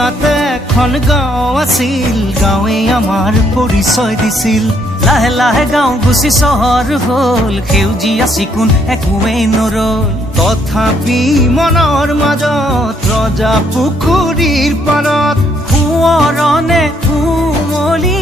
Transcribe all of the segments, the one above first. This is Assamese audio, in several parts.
ইয়াতে এখন গাঁও আছিল, গাঁৱে আমাৰ পৰিচয় দিছিল। লাহে লাহে গাঁও গুচি চহৰ হ'ল, সেউজীয়া চিকুণ একোৱেই নৰল। তথাপি মনৰ মাজত ৰজা পুখুৰীৰ পাৰত সোঁৱৰণে কোমলি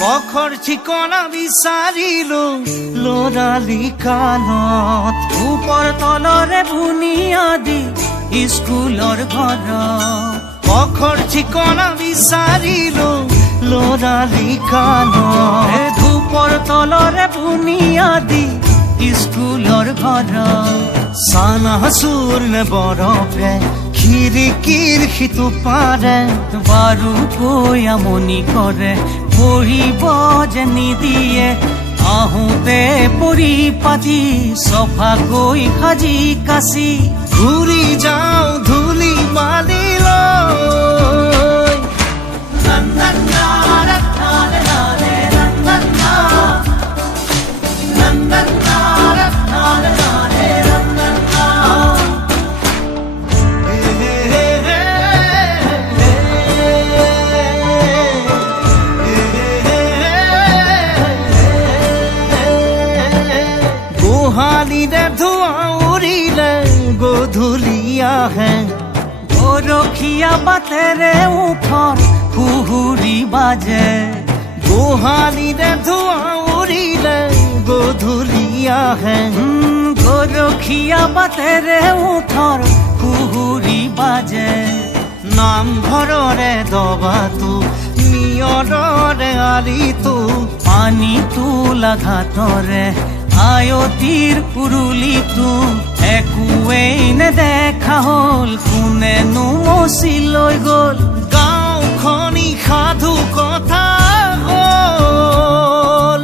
কখৰ ঠিকনা বিচাৰিলো লৰালি কালত, ওপৰ তলৰে বুনিয়াদী স্কুলৰ ঘৰত। কখৰ ঠিকনা বিচাৰিলো লৰালি কালত, ধূপৰ তলৰে বুনিয়াদী স্কুলৰ ঘৰত। চানাচুৰ নে বৰফে খিৰিকীৰ সিটো পাৰে, বাৰু কৈ আমনি কৰে, পঢ়িব যে নিদিয়ে। আহোঁতে পৰিপাতি চফাকৈ সাজি কাচি ঘূৰি যাওঁ ধূলি বালিলৈ। গোহালিৰে ধোঁৱা উৰিলে গধূলি আহে, গৰখীয়া বাটেৰে ওঠৰ সুহুৰি বাজে। গোহালিৰে ধোঁৱা উৰিলে গধূলি আহে, গৰখীয়া বাটেৰে ওঠৰ সুহুৰি বাজে। নামঘৰৰে দবাটো নিয়ৰৰে আলিটো, পানী তোলা ঘাটৰে আয়তীৰ উৰুলিটো একোৱেই নেদেখা হ'ল, কোনেনো মচি লৈ গ'ল। গাঁওখনি সাধু কথা হ'ল।